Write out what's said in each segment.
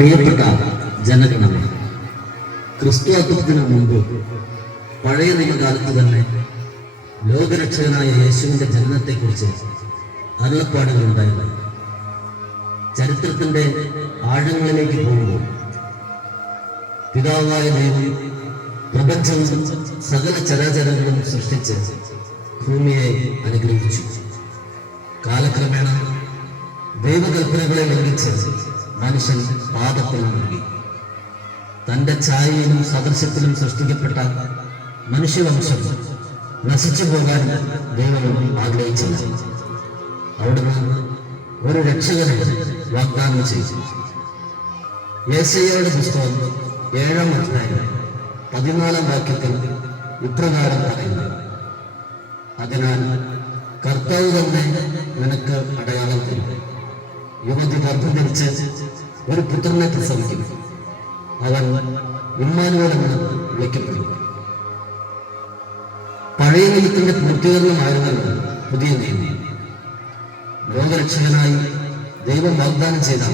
പ്രിയപ്പെട്ട ജനഗണമേ, ക്രിസ്തുത്വത്തിന് മുമ്പ് പഴയ നിയമകാലത്ത് തന്നെ ലോകരക്ഷകനായ യേശുവിന്റെ ജനനത്തെക്കുറിച്ച് അരുളപ്പാടുകൾ ഉണ്ടായിരുന്നു. ചരിത്രത്തിന്റെ ആഴങ്ങളിലേക്ക് പോകുമ്പോൾ പിതാവായ ദൈവം പ്രപഞ്ചവും സകല ചരാചരങ്ങളും സൃഷ്ടിച്ച് ഭൂമിയെ അനുഗ്രഹിച്ചു. കാലക്രമേണ ദൈവകൽപ്പനകളെ ലംഘിച്ച് മനുഷ്യൻ പാപത്തിൽ നൽകി. തന്റെ ഛായയിലും സദൃശ്യത്തിലും സൃഷ്ടിക്കപ്പെട്ട മനുഷ്യവംശം നശിച്ചു പോകാൻ ദൈവം ആഗ്രഹിച്ചില്ല. അവിടുന്ന് ഒരു രക്ഷകനെ വാഗ്ദാനം ചെയ്തു. യെശയ്യായുടെ പുസ്തകം 7-ാം അധ്യായം 14-ാം വാക്യത്തിൽ ഇപ്രകാരം പറയുന്നു: അതിനാൽ കർത്താവ് തന്നെ നിനക്ക് അടയാളം തരും. യുവതി ഗർഭം ധരിച്ച് ഒരു പുത്രനെ പ്രസവിക്കും. അവൻ ഇമ്മാനുവേൽ എന്ന് വിളിക്കപ്പെടും. പഴയ നിയമത്തിന്റെ പൂർത്തീകരണമായിരുന്നല്ലോ പുതിയ നിയമം. ലോകരക്ഷകനായി ദൈവം വാഗ്ദാനം ചെയ്ത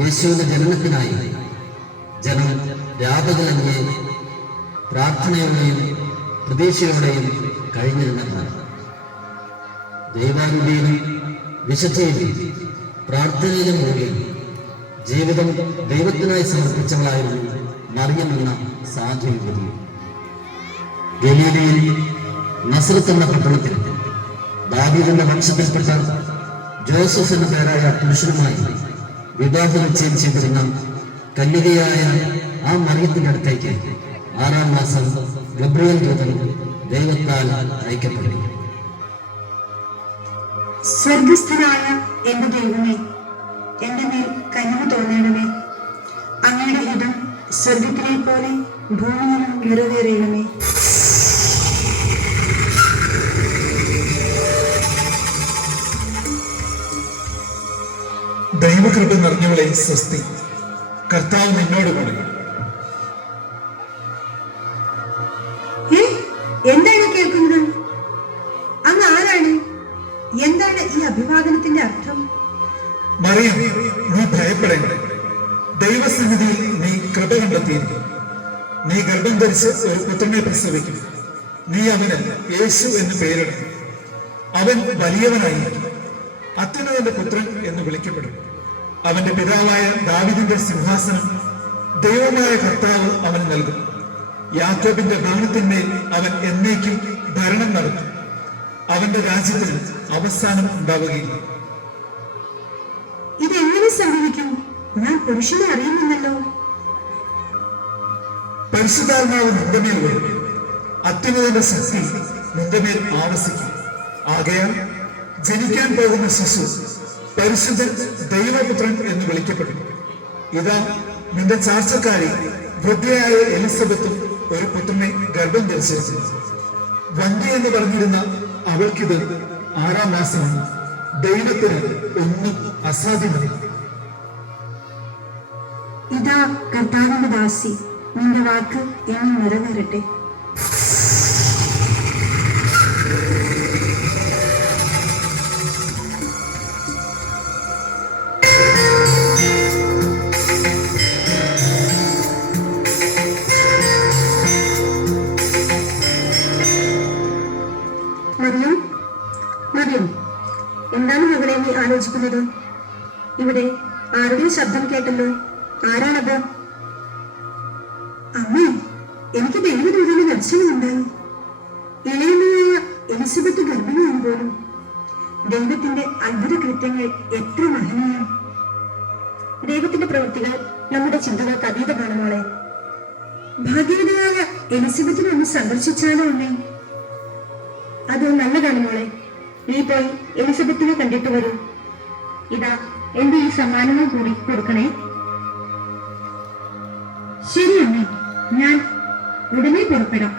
യേശുവിന്റെ ജനനത്തിനായി ജനം രാപകലങ്ങി പ്രാർത്ഥനയോടെയും പ്രതീക്ഷയോടെയും കഴിഞ്ഞിരുന്നതാണ്. ദൈവാനുഭൂതിയിലും വിശുദ്ധിയിലും പ്രാർത്ഥനയിലും മുഴുകി ജീവിതം ദൈവത്തിനായി സമർപ്പിച്ചവളായിരുന്നു മറിയം എന്ന സാധു യുവതി. ഗലീലയിൽ നസ്രത്ത് എന്ന പട്ടണത്തിൽ ദാവീദിന്റെ വംശത്തിൽപ്പെട്ട ജോസഫ് എന്ന പേരായ പുരുഷനുമായി വിവാഹ നിശ്ചയം ചെയ്തിരുന്ന കന്യകയായ ആ മറിയത്തിന്റെ അടുത്തേക്ക് 6-ാം മാസം ഗബ്രിയേൽ ദൂതൻ ദൈവത്താൽ അയക്കപ്പെട്ടു. സ്വർഗസ്ഥനായ എന്റെ ദൈവമേ, എന്റെ മേൽ കനിവ് തോന്നണമേ. അങ്ങയുടെ ഹിതം സ്വർഗത്തിലെ പോലെ ഭൂമിയിലും നിറവേറണമേ. ദൈവകൃപ നിറഞ്ഞവളെ സ്വസ്തി, കർത്താവ് നിന്നോട് കൂടെ. എന്താണ് കേൾക്കുന്നത്? അങ്ങ് ആരാണ്? എന്താണ് ഈ അഭിവാദനത്തിന്റെ അർത്ഥം? മറിയം, നീ ഭയപ്പെടേണ്ട. ദൈവസന്നിധിയിൽ നീ കൃപ കണ്ടെത്തിയിരിക്കും. നീ ഗർഭം ധരിച്ച് ഒരു പുത്രനെ പ്രസവിക്കും. നീ അവന് യേശു എന്ന് പേരിടും. അവൻ വലിയവനായിരിക്കും, അത്യുന്നതന്റെ പുത്രൻ എന്ന് വിളിക്കപ്പെടും. അവന്റെ പിതാവായ ദാവീദിന്റെ സിംഹാസനം ദൈവമായ കർത്താവ് അവന് നൽകും. യാക്കോബിന്റെ ഭവനത്തിന്മേൽ അവൻ എന്നേക്കും ഭരണം നടത്തും. അവന്റെ രാജ്യത്തിന് അവസാനം ഉണ്ടാവുകയില്ല. ഇതെങ്ങനെ സംഭവിക്കും? ഞാൻ പുരുഷനെ അറിയുന്നില്ലല്ലോ. പരിശുദ്ധാത്മാവ് നിന്റെ മേൽ വരും. അത്യുന്നതന്റെ ശക്തി നിന്റെ മേൽ ആവസിക്കും. ആകയാൽ ജനിക്കാൻ പോകുന്ന ശിശു പരിശുദ്ധൻ ദൈവപുത്രൻ എന്ന് വിളിക്കപ്പെടും. ഇതാ, നിന്റെ ചാർച്ചക്കാരി വൃദ്ധയായ എലിസബത്തും ഒരു പുത്രനെ ഗർഭം ധരിച്ചിരിക്കുന്നു. വന്ധ്യ എന്ന് പറഞ്ഞിരുന്ന അവൾക്കിത് 6-ാം മാസമാണ്. ദൈവത്തിന് ഒന്നും അസാധ്യമല്ല. ഇതാ കർത്താവിന്റെ ദാസി, നിന്റെ വാക്ക് എന്നെ നിറവേറട്ടെ. എന്താണ് മകളെ നീ ആലോചിക്കുന്നത്? ഇവിടെ ആരുടെയും ശബ്ദം കേട്ടല്ലോ. ആരാണത്? അമ്മേ, എനിക്ക് ദൈവദൂതന്റെ ദർശനമുണ്ടായി. ഇളയമ്മയായ എലിസബത്ത് ഗർഭിണിയാണ് പോലും. ദൈവത്തിന്റെ അത്ഭുത കൃത്യങ്ങൾ എത്ര മഹനീയം! ദൈവത്തിന്റെ പ്രവൃത്തികൾ നമ്മുടെ ചിന്തകൾക്ക് അതീതമാണ് മോളെ. ഭാഗ്യവതിയായ എലിസബത്തിനെ ഒന്ന് സന്ദർശിച്ചാലോ അമ്മേ? അത് നല്ലതാണ് മോളെ. നീ പോയി എലിസബത്തിനെ കണ്ടിട്ട് വരൂ. ഇതാ എന്റെ ഈ സമ്മാനങ്ങൾ കൂടി കൊടുക്കണേ. ശരി അമ്മേ, ഞാൻ ഉടനെ പുറപ്പെടാം.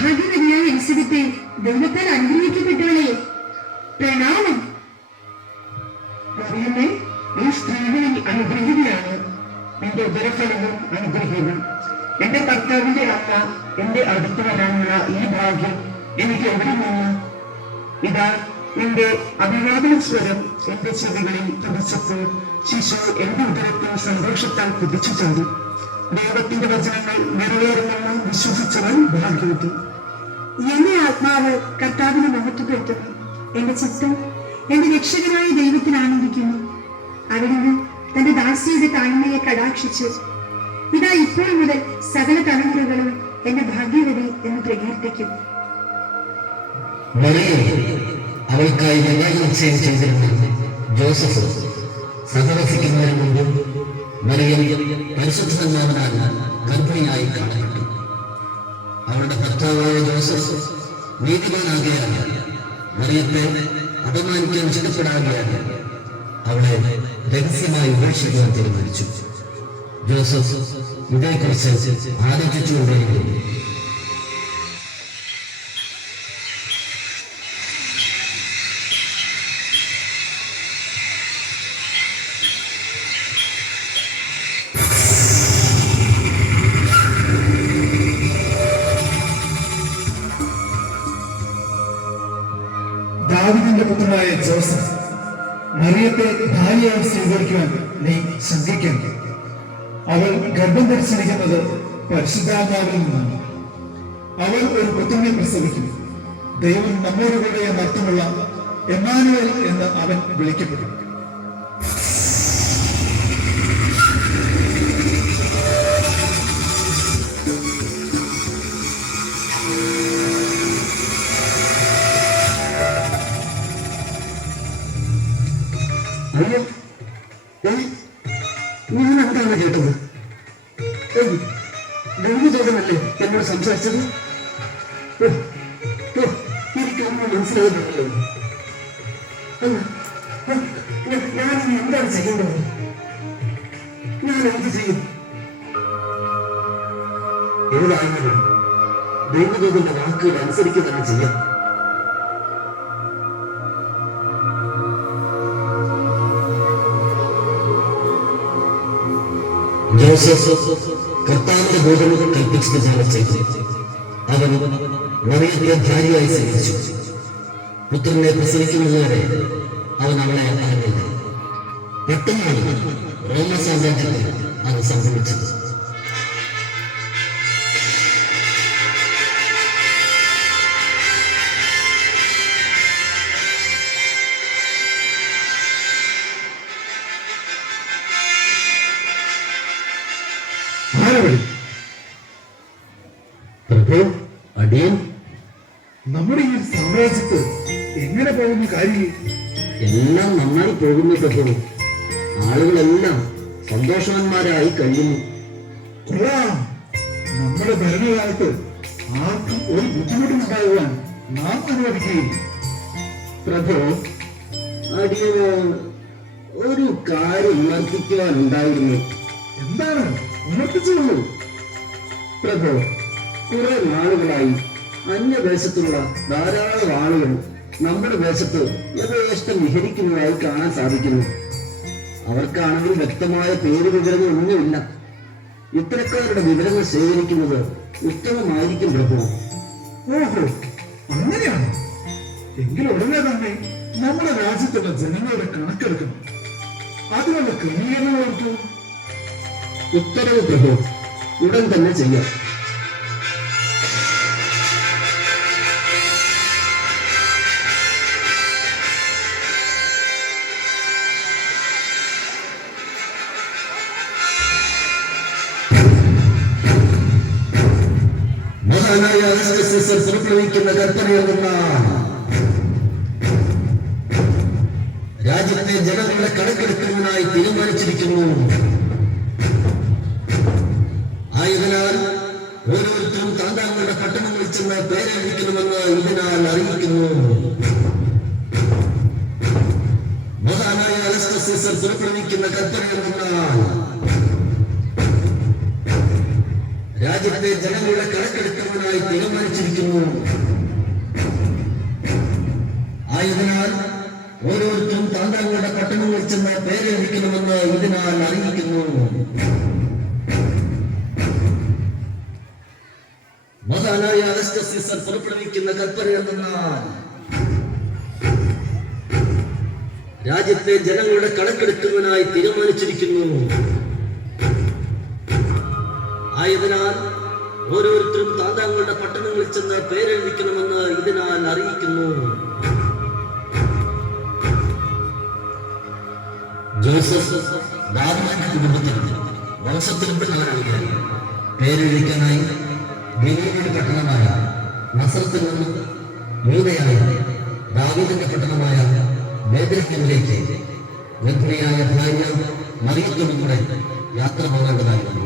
ഭാഗ്യവതിയായ എലിസബത്തെ, ദൈവത്താൽ അനുഗ്രഹിക്കപ്പെട്ടവളെ, പ്രണാമം. മറിയമേ, നീ സ്ത്രീകളിൽ അനുഗ്രഹീതയാണ്, നിന്റെ ഉദരഫലവും അനുഗ്രഹീതം. എന്റെ കർത്താവിന്റെ അമ്മ എന്റെ അടുത്ത് വരാനുള്ള ഈ ഭാഗ്യം എനിക്ക് എവിടെ നിന്ന്? ഇതാ നിന്റെ അഭിവാദന സ്വരം എന്റെ ചെവികളിൽ തുറച്ചപ്പോൾ ശിശു എന്റെ ഉദരത്തിൽ സന്തോഷത്താൽ കുതിച്ചു ചാടി. ദൈവത്തിന്റെ വചനങ്ങൾ നിറവേറുമെന്ന് വിശ്വസിച്ചവൻ ഭാഗ്യവതി. എന്റെ ആത്മാവ് കർത്താവിനെ മഹത്വപ്പെടുത്തുന്നു. എന്റെ ചിത്തം എന്റെ രക്ഷകനായ ദൈവത്തിൽ ആനന്ദിക്കുന്നു. അവിടുന്ന് തന്റെ ദാസിയുടെ താഴ്മയെ കടാക്ഷിച്ചു. ഇതാ ഇപ്പോൾ മുതൽ സകല തലമുറകളും എന്നെ ഭാഗ്യവതി എന്ന് പ്രകീർത്തിക്കും. മറിയം അവൾക്കായി വിവാഹ നിശ്ചയം ചെയ്തിരുന്ന ജോസഫ് സഹവസിക്കുന്നതിന് മുമ്പ് മറിയം പരിശുദ്ധന്മാവനാൽ ഗർഭിണിയായി കാണപ്പെട്ടു. അവളുടെ ഭർത്താവായ ജോസഫ് നീതിമാനാകിയാൽ മറിയത്തെ അപമാനിക്കാൻ ഇഷ്ടപ്പെടാതെയാൽ അവളെ രഹസ്യമായി ഉപേക്ഷിക്കുവാൻ തീരുമാനിച്ചു. ജോസഫ് ഇതേക്കുറിച്ച് ആലോചിച്ചുകൊണ്ടേയിരുന്നു. ദാവീദിന്റെ പുത്രനായ ജോസഫ്, മറിയത്തെ ഭാര്യയായി സ്വീകരിക്കുവാൻ നീ ശങ്കിക്കണ്ട. അവൾ ഗർഭം ധരിച്ചിരിക്കുന്നത് പരിശുദ്ധാത്മാവിൽ നിന്നാണ്. അവൾ ഒരു പുത്രനെ പ്രസവിക്കും. ദൈവം നമ്മോടുകൂടെ എന്നർത്ഥമുള്ള എമ്മാനുവേൽ എന്ന് അവൻ വിളിക്കപ്പെടും. അയ്യോ, ഞാൻ എന്താണ് കേട്ടത്? ദൈവദൂതനല്ലേ എന്നോട് സംസാരിച്ചത്? എനിക്കൊന്നും മനസ്സിലാകുന്നില്ലല്ലോ. ഞാനിനി എന്താണ് ചെയ്യേണ്ടത്? ഞാൻ എന്ത് ചെയ്യും? ഏതായാലും ദൈവദൂതന്റെ വാക്കുകൾ അനുസരിക്കുക തന്നെ ചെയ്യാം. ജോസഫ് കർത്താവിന്റെ ബോധമുഖം കൽപ്പിച്ചതുപോലെ ചെയ്തു. അവൻ മറിയത്തെ ഭാര്യയായി സ്വീകരിച്ചു. പുത്രനെ പ്രസവിക്കുന്നതുവരെ അവൻ അവളെ അറിഞ്ഞില്ല. പെട്ടെന്നാണ് റോമ സാമ്രാജ്യത്തിൽ അത് സംഭവിച്ചത്. പ്രഭു, അടിയൻ. നമ്മുടെ ഈ സാമ്രാജ്യത്ത് എങ്ങനെ പോകുന്ന കാര്യം? എല്ലാം നന്നായി പോകുന്നു പ്രഭു. ആളുകളെല്ലാം സന്തോഷവാന്മാരായി കഴിയുന്നു. കൊള്ളാം. നമ്മുടെ ഭരണകാലത്ത് ആർക്കും ഒരു ബുദ്ധിമുട്ടുണ്ടാകുവാൻ നാം അനുവദിക്കുകയും. പ്രഭു, അടിയന് ഒരു കാര്യം ഉണർത്തിക്കുവാനുണ്ടായിരുന്നു. എന്താണ്? ഉണർത്തിച്ചുള്ളൂ. പ്രഭു, കുറെ നാളുകളായി അന്യദേശത്തുള്ള ധാരാളം ആളുകൾ നമ്മുടെ ദേശത്ത് യഥേഷ്ടം വിഹരിക്കുന്നതായി കാണാൻ സാധിക്കുന്നു. അവർക്കാണെങ്കിൽ വ്യക്തമായ പേര് വിവരങ്ങളൊന്നുമില്ല. ഇത്തരക്കാരുടെ വിവരങ്ങൾ ശേഖരിക്കുന്നത് ഉത്തമമായിരിക്കും പ്രഭു. ഓഹോ, അങ്ങനെയാണ്. എങ്കിലും ഉടനെ തന്നെ നമ്മുടെ രാജ്യത്തുള്ള ജനങ്ങളുടെ കണക്കെടുക്കണം. അതിനുള്ള ക്രമീകരണം ഓർത്തു. ഉത്തരവ് പ്രഭു, ഉടൻ തന്നെ ചെയ്യാം. മഹാനായ അഗസ്റ്റസ് പുറപ്പെടുവിക്കുന്ന കൽപ്പനയെന്ന രാജ്യത്തെ ജനങ്ങളുടെ കണക്കെടുക്കുന്നതിനായി തീരുമാനിച്ചിരിക്കുന്നു. ആയതിനാൽ ഓരോരുത്തരും താങ്കളുടെ പട്ടണങ്ങളിൽ ചെന്ന് പേരെഴുതിക്കണമെന്ന് ഇതിനാൽ അറിയിക്കുന്നു. മഹാനായ അഗസ്റ്റസ് പുറപ്പെടുവിക്കുന്ന കൽപ്പനയെന്നാൽ രാജ്യത്തെ ജനങ്ങളുടെ കണക്കെടുക്കുന്നതിനായി തീരുമാനിച്ചിരിക്കുന്നു. ആയതിനാൽ ഓരോരുത്തരും താങ്കളുടെ പട്ടണങ്ങളിൽ ചെന്ന് പേരെഴുതിക്കണമെന്ന് ഇതിനാൽ അറിയിക്കുന്നു. മഹാനായ അഗസ്റ്റസ് സീസർ പുറപ്പെടുവിക്കുന്ന കൽപ്പന എന്തെന്നാൽ രാജ്യത്തെ ജനങ്ങളുടെ കണക്കെടുക്കുന്നതിനായി തീരുമാനിച്ചിരിക്കുന്നു. ആയതിനാൽ ഓരോരുത്തരും താങ്കളുടെ പട്ടണങ്ങളിൽ ചെന്ന് പേരെഴുതിക്കണമെന്ന് ഇതിനാൽ അറിയിക്കുന്നു. ജോസഫ് ദാവീദിന്റെ കുടുംബത്തിൽ വംശത്തിൽപ്പെട്ടവരാണ്. പേരെഴുതിക്കാനായി ഗലീലയുടെ പട്ടണമായ നസറത്തിൽ നിന്നും യൂദയായ ദാവീദിന്റെ പട്ടണമായ ബേത്ലഹേമിലേക്ക് ഗർഭിണിയായ ഭാര്യ മറിയത്തോടും കൂടെ യാത്ര പോകേണ്ടതായിരുന്നു.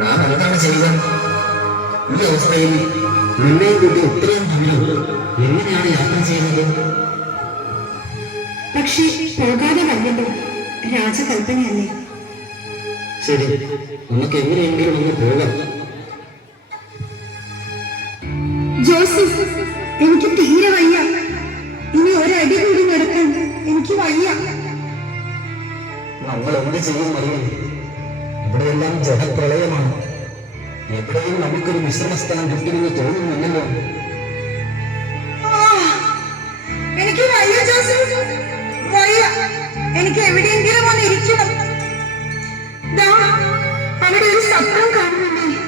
നാം എന്താണ് ചെയ്യുക? ഈ അവസ്ഥയിൽ നിന്നെ കൂട്ടി ഉത്തരവും ദൂരം എങ്ങനെയാണ് യാത്ര ചെയ്യുന്നത്? പക്ഷേ പോകാതെ വല്ലല്ലോ, രാജകൽപ്പനയല്ലേ. ശരി, നമുക്ക് എങ്ങനെയെങ്കിലും ഒന്ന് പോകാം. ജോസഫ്, എനിക്ക് തീരെ വയ്യ. ഇനി ഒരടി കൂടി നടക്കാൻ എനിക്ക് വയ്യ. നമ്മൾ എന്ത് ചെയ്യും അറിയാം? ഇവിടെയെല്ലാം ജലപ്രളയമാണ്. എവിടെയും നമുക്കൊരു വിശ്രമസ്ഥലം കിട്ടുമെന്ന് തോന്നുന്നില്ലല്ലോ. എനിക്ക് വയ്യ ജോസഫ്, വയ്യ. എനിക്ക് എവിടെയെങ്കിലും ഒന്ന് ഇരിക്കണം. അവിടെ ഒരു സത്രം കാണുന്നില്ലേ?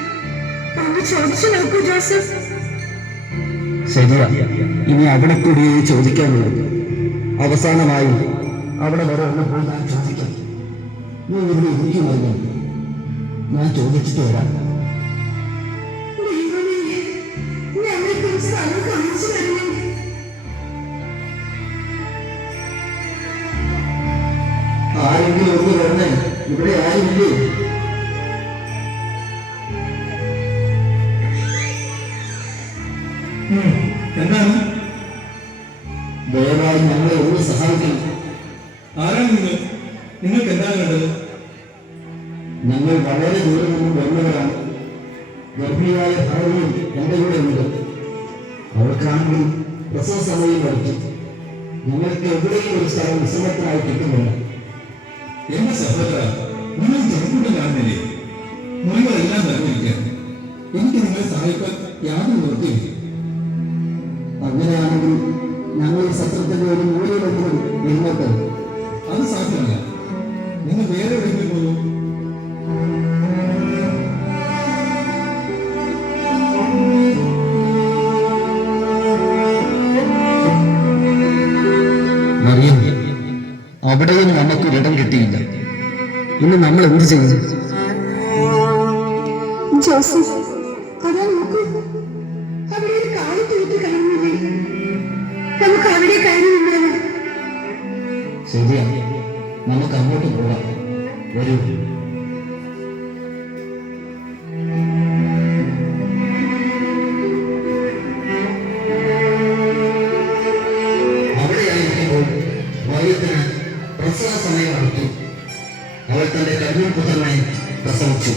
ഒന്ന് ചോദിച്ചു നോക്കൂ ജോസഫ്. ശരിയാ, ഇനി അവിടെ കൂടി ചോദിക്കാനുള്ളത്. അവസാനമായി അവിടെ വരെ ഒന്ന് പോയി ഞാൻ ചോദിക്കാം. നീ ഇവിടെ ഇരിക്കുമല്ലോ, ഞാൻ ചോദിച്ചിട്ട് വരാം. ആരെങ്കിലും ഒന്ന് വരണേ, ഇവിടെ ആരുമില്ലേ? എന്താണ്? ദയവായി ഞങ്ങളെ ഒന്ന് സഹായിക്കണം. ആരാണ് നിങ്ങൾ? നിങ്ങൾക്ക് എന്താണ് വേണ്ടത്? ഞങ്ങൾ വളരെ ദൂരം നിന്നും വരുന്നവരാണ്. ഗർഭിണിയായ ഭാര്യയും എൻ്റെ കൂടെ ഉണ്ട്. അവൾക്കാണെങ്കിൽ പ്രസവ സമയം വരച്ചു. ഞങ്ങൾക്ക് എവിടെയും ഒരു സ്ഥലം വിശ്രമത്തിനായി കിട്ടുന്നില്ല. എന്റെ സഹോദര, നിങ്ങൾ ജനക്കൂട്ടം കാണുന്നില്ലേ? മുറികളെല്ലാം നിറഞ്ഞിരിക്കാൻ എനിക്ക് നിങ്ങളെ സഹായിക്കാൻ യാതൊരു നിർത്തിയില്ല. അങ്ങനെയാണെങ്കിൽ ഞങ്ങൾ ഈ സത്രത്തിന്റെ ഒരു മൂലയിലെങ്കിലും ഇരുന്നോട്ടെ. അത് സാധ്യമല്ല. നിങ്ങൾ വേറെ എവിടെയെങ്കിലും പോകും. അവിടെയും നമുക്കൊരിടം കിട്ടിയില്ല. ഇന്ന് നമ്മൾ എന്ത് ചെയ്യും? ജോസഫ്, അതാ നോക്കൂ, അവിടെ ഒരു കാല് തൂത്ത് കാണുന്നില്ലേ? നമുക്ക് അവിടെ കയറി നിന്നാലോ? ശരിയാ, നമുക്ക് അങ്ങോട്ട് പോകാം. വരൂ. അവിടെയായിരിക്കുമ്പോൾ വൈദ്യത്തിന് പ്രസവ സമയം അടുത്തു. അവൾ തന്റെ കരുണപുത്രനെ പ്രസവിച്ചു.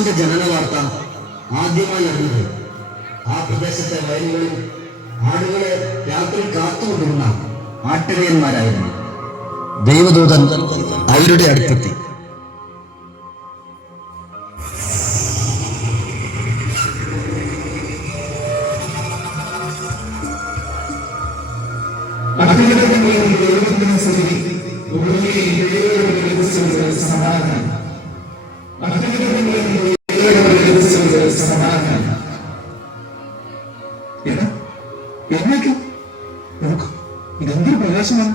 യേശുവിന്റെ ജനന വാർത്ത ആദ്യമായി അറിഞ്ഞത് ആ പ്രദേശത്തെ വയലുകളിൽ ആടുകളെ രാത്രി കാത്തുകൊണ്ടിരുന്ന ആട്ടിടയന്മാരായിരുന്നു. ദൈവദൂതൻ അവരുടെ അടുത്തെത്തി. ഇതെന്തൊരു പ്രകാശമാണ്.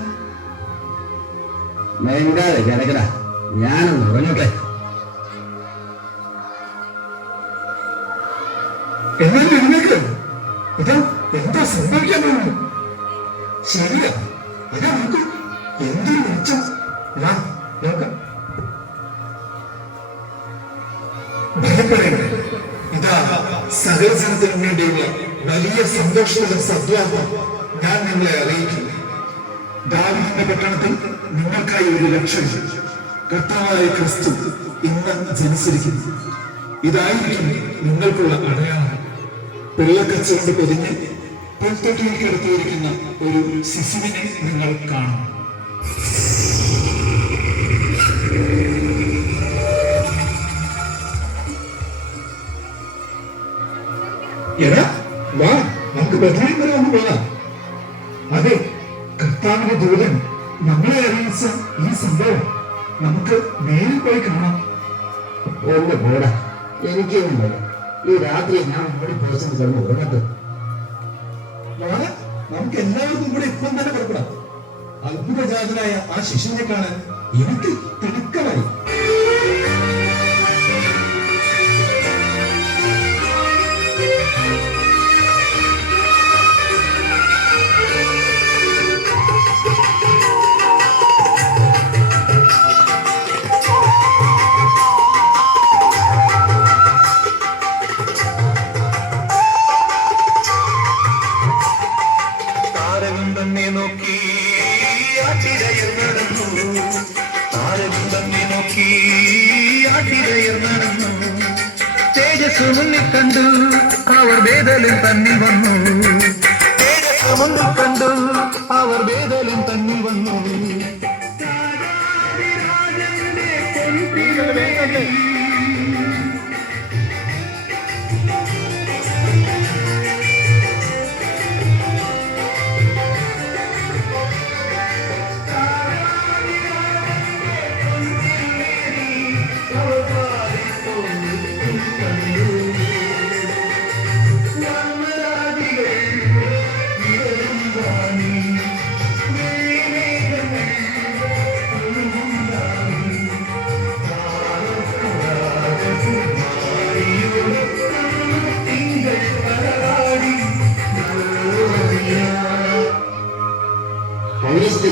കിടക്കട, ഞാനൊന്ന് ഉറങ്ങട്ടെ. എന്നാലും എഴുന്നേക്ക്. ഇതാ എന്താ സംഭവിക്കാൻ പോകുന്നു? ശരിയാ, ഇതാ നോക്കൂ, എന്തൊരു വെളിച്ചം. ഇതാ നോക്കാം. ഭയപ്പെടേണ്ട, ഇതാ സകല ജനത്തിനും വേണ്ടിയുള്ള വലിയ സന്തോഷത്തിന്റെ സദ്വാർത്ത ഞാൻ നിങ്ങളെ അറിയിക്കുന്നു. ദാവീദിന്റെ പട്ടണത്തിൽ നിങ്ങൾക്കായി ഒരു രക്ഷകൻ, കർത്താവായ ക്രിസ്തു ഇന്ന് ജനിച്ചിരിക്കുന്നു. ഇതായിരിക്കും നിങ്ങൾക്കുള്ള അടയാളം. വെള്ളക്കച്ച കൊണ്ട് പൊതിഞ്ഞ് പുൽത്തൊട്ടിയിൽ കിടത്തിയിരിക്കുന്ന ഒരു ശിശുവിനെ നിങ്ങൾ കാണും. എടാ വാ, നമുക്ക് ബദലീം വരെ ഒന്ന് പോകാം. അതെ, കർത്താവിന്റെ ദൂതൻ നമ്മളെ അറിയിച്ച ഈ സംഭവം നമുക്ക് നേരിൽ പോയി കാണാം. ഒന്ന് പോടാ, എനിക്കൊന്നും വേണം. ഈ രാത്രി ഞാൻ ഓടി പോസ്റ്റ് കിടന്ന് ഉറങ്ങട്ടെ. നമുക്ക് എല്ലാവർക്കും കൂടെ ഇപ്പം തന്നെ പുറപ്പെടാം. അത്ഭുതജാതനായ ആ ശിശുവിനെ കാണാൻ എനിക്ക് തിടുക്കമായി. തേജസ് മുന്നിൽ കണ്ടു അവർ വേദലും തന്നിൽ വന്നു. തേജസ് മുന്നിൽ കണ്ടു അവർ വേദലും തന്നിൽ വന്നു.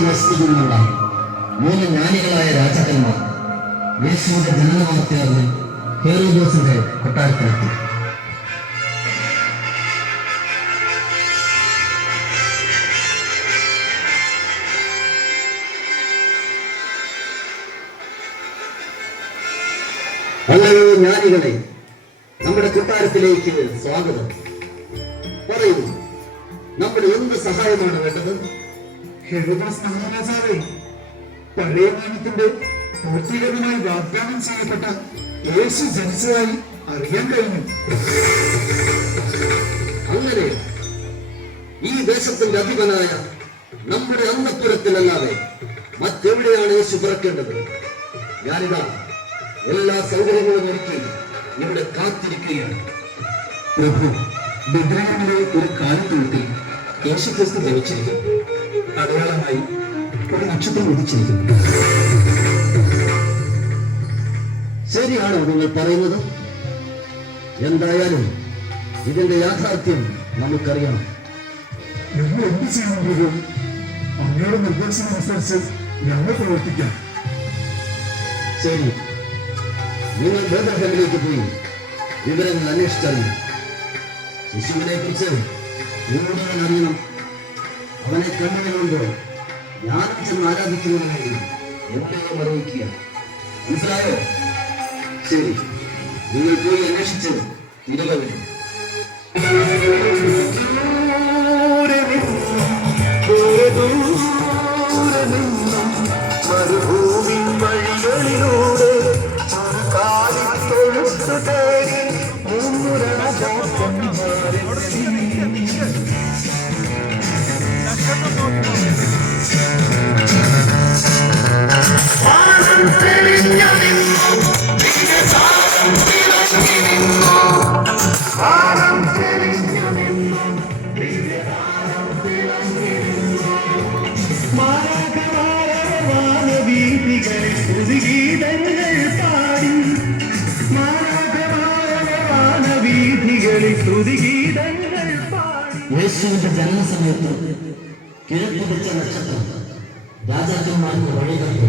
വസിക്കുന്ന 3 ജ്ഞാനികളായ രാജാക്കന്മാർ യേശുവിന്റെ ജനന വാർത്തയറിഞ്ഞ് ഹേറോദോസിന്റെ കൊട്ടാരത്തിലെത്തി. അല്ലയോ ജ്ഞാനികളെ, നമ്മുടെ കൊട്ടാരത്തിലേക്ക് സ്വാഗതം. പറയൂ, നമ്മുടെ എന്ത് സഹായമാണ് വേണ്ടത്? രാജാവേ, പഴയ നിയമത്തിന്റെ പൂർത്തീകരണമായി വാഗ്ദാനം ചെയ്യപ്പെട്ട യേശു ജനിച്ചതായി അറിയാൻ കഴിഞ്ഞു. അങ്ങനെ ഈ ദേശത്തിന്റെ അധിപനായ നമ്മുടെ അന്തഃപുരത്തിലല്ലാതെ മറ്റെവിടെയാണ് യേശു പിറക്കേണ്ടത്? ഞാനിതാ എല്ലാ സൗകര്യങ്ങളും ഒരുക്കി ഇവിടെ കാത്തിരിക്കുകയാണ്. പ്രഭു, ബെത്ലഹേമിലെ ഒരു കാലിത്തൊഴുത്തിൽ യേശു ക്രിസ്തു ജനിച്ചിരിക്കുന്നു. അടയാളമായി ഒരു നക്ഷത്രം ഉദിച്ചിരിക്കുന്നു. ശരിയാണോ നിങ്ങൾ പറയുന്നത്? എന്തായാലും ഇതിന്റെ യാഥാർത്ഥ്യം നമുക്കറിയണം. ഞങ്ങൾ എന്ത് ചെയ്യണം പ്രഭു? അങ്ങയുടെ നിർദ്ദേശം അനുസരിച്ച് ഞങ്ങൾ പ്രവർത്തിക്കാം. ശരി, നിങ്ങൾ ബേത്ലഹേമിലേക്ക് പോയി വിവരങ്ങൾ അന്വേഷിച്ചറിയും. ശിശുവിനെ കുറിച്ച് കൂടുതൽ അറിയണം. അവനെ കണ്ടതുകൊണ്ട് ഞാനും ചെന്ന് ആരാധിക്കുന്നതിന് വേണ്ടി എന്നെയും അറിയിക്കുക. മനസ്സിലായോ? ശരി, നിങ്ങൾ പോയി അന്വേഷിച്ചത് തിരികെ വരും. മരുഭൂമിൻ വഴികളിലൂടെ ഒരു കാലിത്തൊഴുത്തു തേടി വീതികളിൽ സ്തുതിഗീതങ്ങൾ പാടി വീതികളിൽ സ്തുതിഗീതങ്ങൾ പാടി. യേശുവിന്റെ ജനനസമയത്ത് കിഴക്കുതിച്ച നക്ഷത്രം രാജാക്കന്മാർക്ക് വഴികാട്ടി